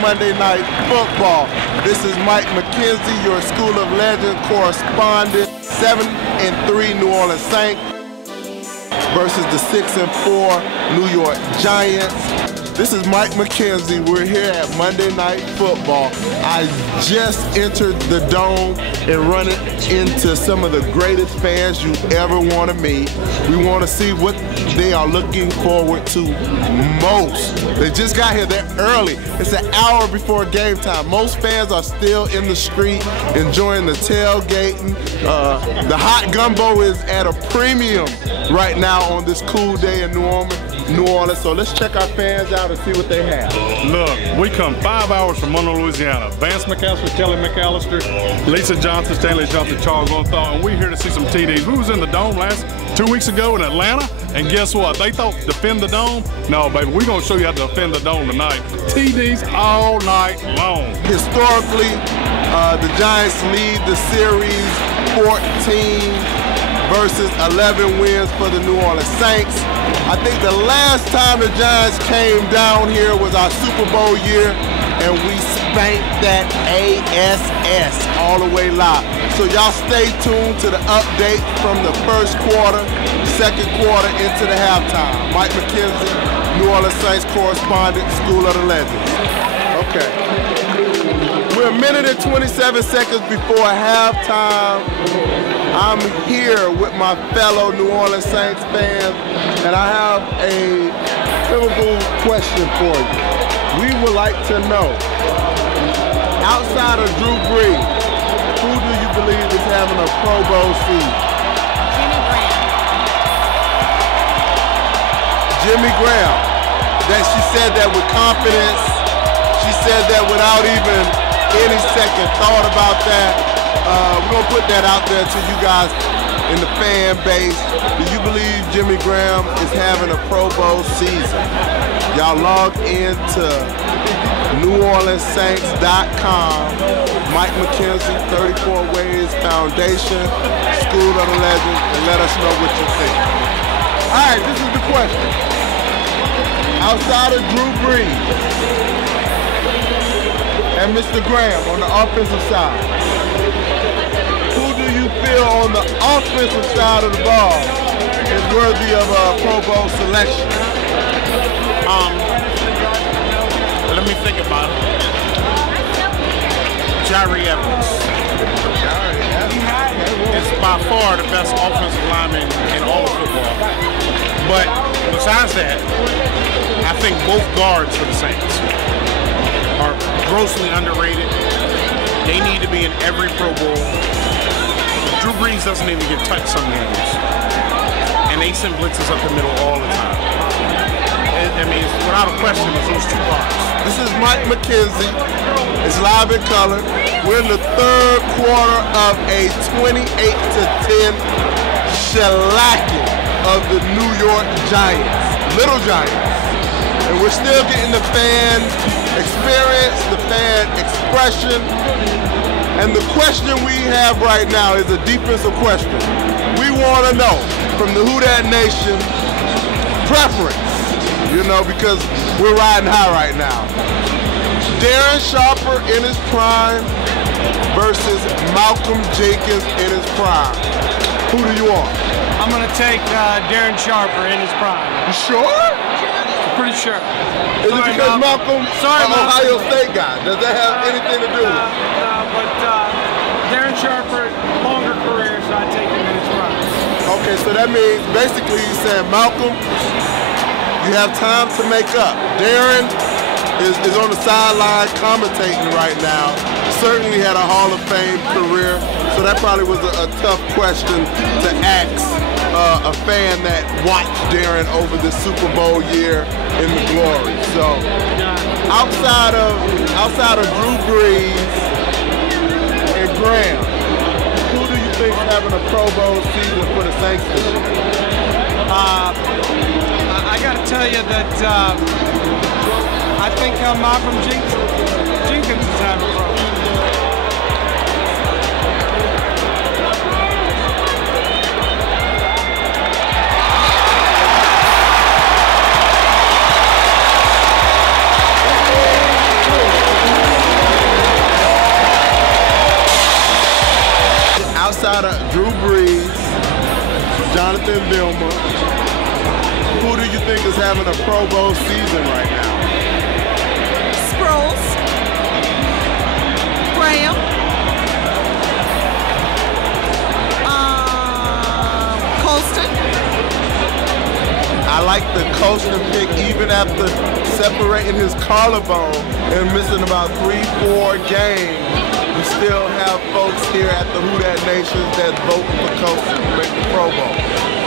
Monday Night Football. This is Mike McKenzie, your School of Legends correspondent. 7-3 New Orleans Saints versus the 6-4 New York Giants. This is Mike McKenzie. We're here at Monday Night Football. I just entered the Dome and running into some of the greatest fans you ever want to meet. We want to see what they are looking forward to most. They just got here. They're early. It's an hour before game time. Most fans are still in the street enjoying the tailgating. The hot gumbo is at a premium right now on this cool day in New Orleans. So let's check our fans out and see what they have. Look, we come 5 hours from Monroe, Louisiana. Vance McAllister, Kelly McAllister, Lisa Johnson, Stanley Johnson, Charles Gonthal, and we're here to see some TDs. We was in the Dome 2 weeks ago in Atlanta, and guess what? They thought defend the Dome? No, baby, we're gonna show you how to defend the Dome tonight. TDs all night long. Historically, the Giants lead the series 14 versus 11 wins for the New Orleans Saints. I think the last time the Giants came down here was our Super Bowl year, and we spanked that ASS all the way live. So y'all stay tuned to the update from the first quarter, second quarter into the halftime. Mike McKenzie, New Orleans Saints correspondent, School of the Legends. Okay. We're a minute and 27 seconds before halftime. I'm here with my fellow New Orleans Saints fans, and I have a pivotal question for you. We would like to know, outside of Drew Brees, who do you believe is having a Pro Bowl season? Jimmy Graham. That she said that with confidence. She said that without even any second thought about that. We're going to put that out there to you guys in the fan base. Do you believe Jimmy Graham is having a Pro Bowl season? Y'all log into NewOrleansSaints.com. Mike McKenzie, 34 Ways Foundation, School of the Legends, and let us know what you think. All right, this is the question. Outside of Drew Brees and Mr. Graham on the offensive side, on the offensive side of the ball is worthy of a Pro Bowl selection? Let me think about it. Jerry Evans is by far the best offensive lineman in all of football. But besides that, I think both guards for the Saints are grossly underrated. They need to be in every Pro Bowl. Drew Brees doesn't even get touched some games. And they send blitzes up the middle all the time. I mean, without a question, it's those two guards. This is Mike McKenzie. It's live in color. We're in the third quarter of a 28-10 shellacking of the New York Giants, Little Giants. And we're still getting the fan experience, the fan expression. And the question we have right now is a defensive question. We want to know from the Who Dat Nation preference, because we're riding high right now. Darren Sharper in his prime versus Malcolm Jenkins in his prime. Who do you want? I'm going to take Darren Sharper in his prime. You sure? I'm pretty sure. Is it because Malcolm, Ohio State guy? Does that have anything to do with it? But Darren Sharper, longer career, so I take him in his prime. Okay, so that means basically you're saying, Malcolm, you have time to make up. Darren is on the sideline commentating right now. Certainly had a Hall of Fame career, so that probably was a tough question to ask a fan that watched Darren over the Super Bowl year in the glory. So outside of Drew Brees and Graham, who do you think is having a Pro Bowl season for the Saints this year? I got to tell you that I think Malcolm Jenkins is having a Pro Bowl. outside of Drew Brees, Jonathan Vilma, who do you think is having a Pro Bowl season right now? Sproles. Graham. Colston. I like the Colston pick even after separating his collarbone and missing about 3-4 games. We still have folks here at the Who Dat Nation that's voting for Colston to make the Pro Bowl.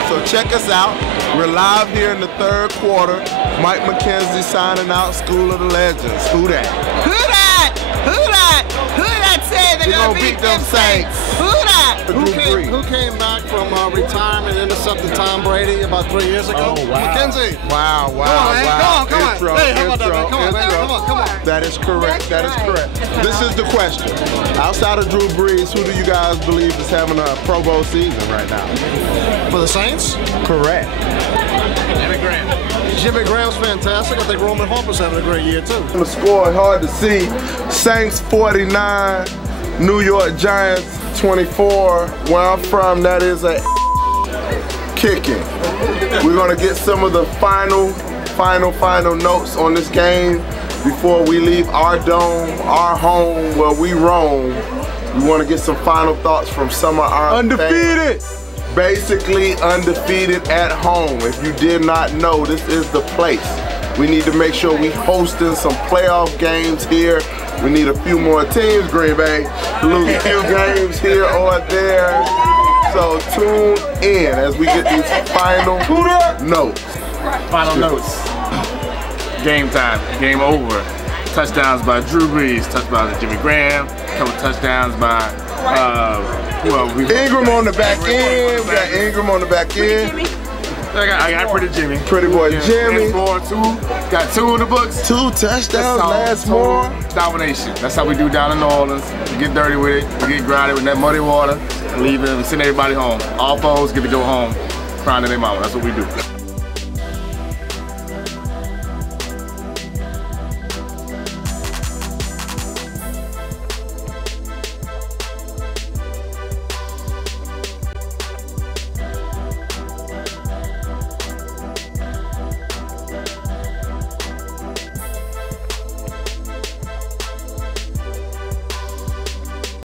So check us out. We're live here in the third quarter. Mike McKenzie signing out School of the Legends. Who dat? Who dat? Who dat? Who dat said they're gonna beat them Saints? Who dat? Who came back from retirement and intercepted Tom Brady about 3 years ago? Oh, wow. McKenzie. Wow, Come on, man. Come on. Intro, Hey, how about that, man? Come on, man. intro. Come on. That is correct. That is correct. This is the question. Outside of Drew Brees, who do you guys believe is having a Pro Bowl season right now? For the Saints? Correct. Jimmy Graham's fantastic. I think Roman Harper's having a great year, too. The score hard to see. Saints 49, New York Giants 24. Where I'm from, that is a kicking. We're gonna get some of the final notes on this game before we leave our dome, our home where we roam. We wanna get some final thoughts from some of our Undefeated! fans. Basically undefeated at home. If you did not know, this is the place. We need to make sure we hosting some playoff games here. We need a few more teams, Green Bay, to lose a few games here or there. So tune in as we get these final notes. Final notes. Game time. Game over. Touchdowns by Drew Brees. Touchdowns by Jimmy Graham. A couple touchdowns by Ingram on the back end. We got Ingram on the back end. I got Pretty Jimmy. Pretty boy Jimmy. Got two in the books. 2 touchdowns, last more. Domination. That's how we do down in New Orleans. We get dirty with it. We get grounded with that muddy water. Leave it and send everybody home. All foes get to go home crying to their mama. That's what we do.